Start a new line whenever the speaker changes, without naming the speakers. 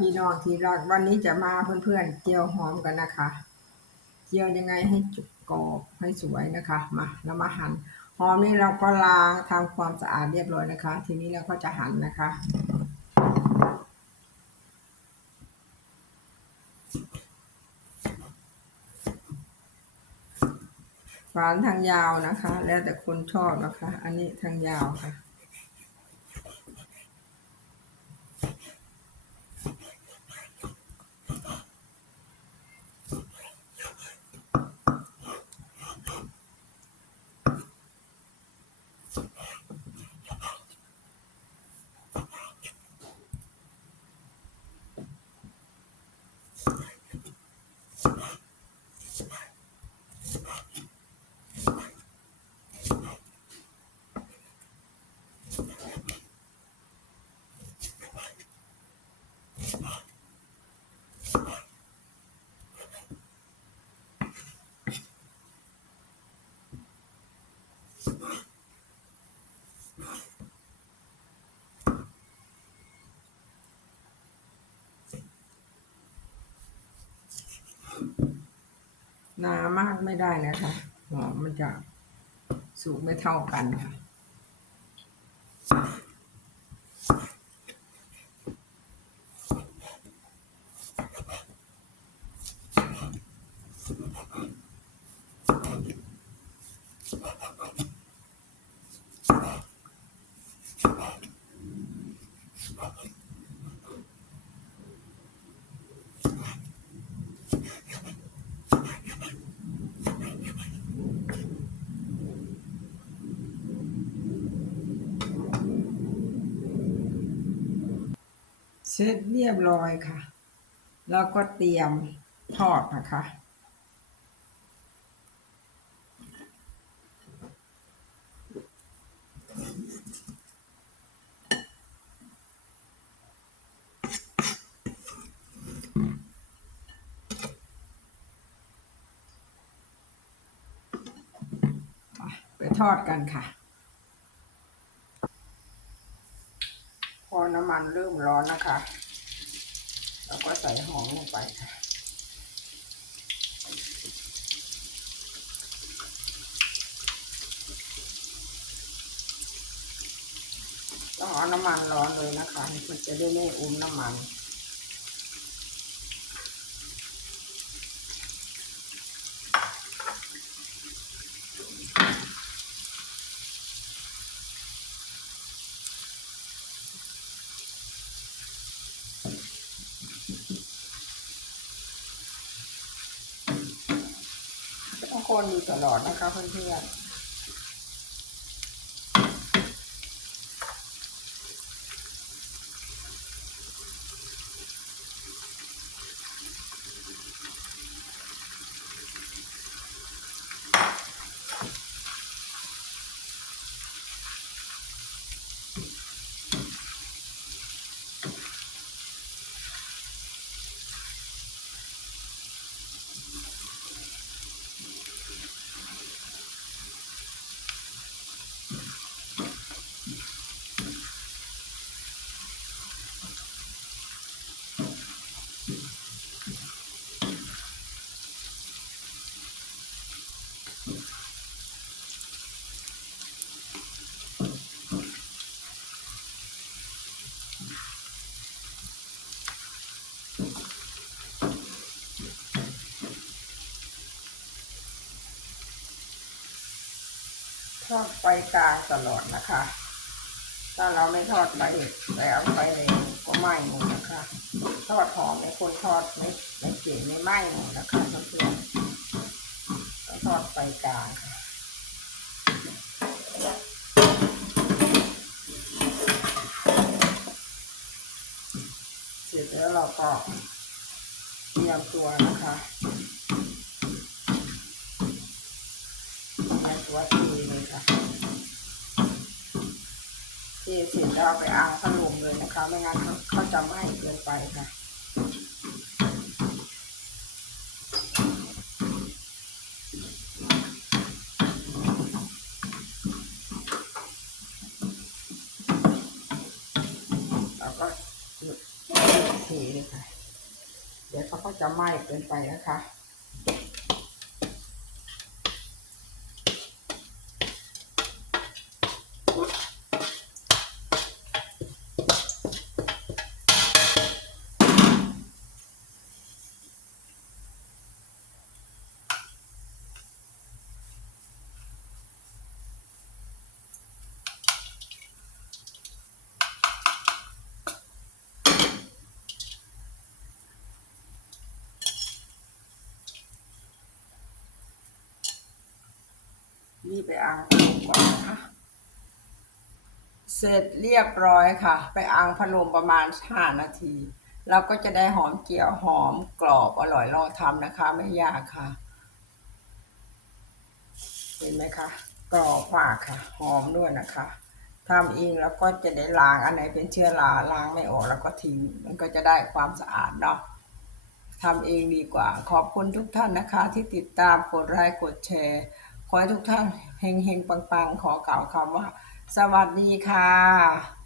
พี่น้องที่รักวันนี้จะมาเพื่อนๆเจียวหอมกันนะคะ เจียวยังไงให้จุกกรอบให้สวยนะคะมาเรามาหั่นหอมนี่เราก็ล้างทำความสะอาดเรียบร้อยนะคะ ทีนี้เราก็จะหั่นนะคะ ฝานทางยาวนะคะ แล้วแต่คนชอบนะคะ อันนี้ทางยาวค่ะ หนามากไม่ได้นะคะหอมมันจะสูงไม่เท่ากันค่ะ เสร็จเรียบร้อยค่ะ แล้วก็เตรียมทอดนะคะไปทอดกันค่ะ พอน้ำมันเริ่มร้อนนะคะ แล้วก็ใส่หอมลงไปค่ะต้องเอาน้ำมันร้อนเลยนะคะ มันจะได้ไม่อุ้มน้ำมัน คนอยู่ตลอดนะคะเพื่อนๆ ทอดไฟกลางตลอดนะคะ ถ้าเราไม่ทอดไฟแล้วไฟแรงก็ไหม้หมดนะคะ ทอดหอมในคนทอดไม่ไม่เก่งไม่ไหม้หมดนะคะเพื่อนๆต้องทอดไฟกลางค่ะเสร็จแล้วเราก็เตรียมตัวนะคะในตั วทีเลยค่ะเทเสร็จแล้วไปอ่างพัดลมเลยนะคะ ไม่งั้นเขาจะไหม้เกินไปค่ะแล้วก็เทเลยค่ะเดี๋ยวเขาก็จะไหม้เกินไปนะคะ ไปอ่างพัดลมก่อนนะคะเสร็จเรียบร้อยค่ะ ไปอ่างพัดลมประมาณ5นาทีเราก็จะได้หอมเจียวหอมกรอบอร่อยลองทำนะคะ ไม่ยากค่ะ เห็นไหมคะกรอบมากค่ะ หอมด้วยนะคะทำเองแล้วก็จะได้ล้างอันไหนเป็นเชื้อราล้างไม่ออกแล้วก็ทิ้งมันก็จะได้ความสะอาดเนาะทำเองดีกว่า ขอบคุณทุกท่านนะคะ ที่ติดตามกดไลค์กดแชร์ ขอให้ทุกท่าน เฮงๆ ปังๆ ขอกล่าวคำว่า สวัสดีค่ะ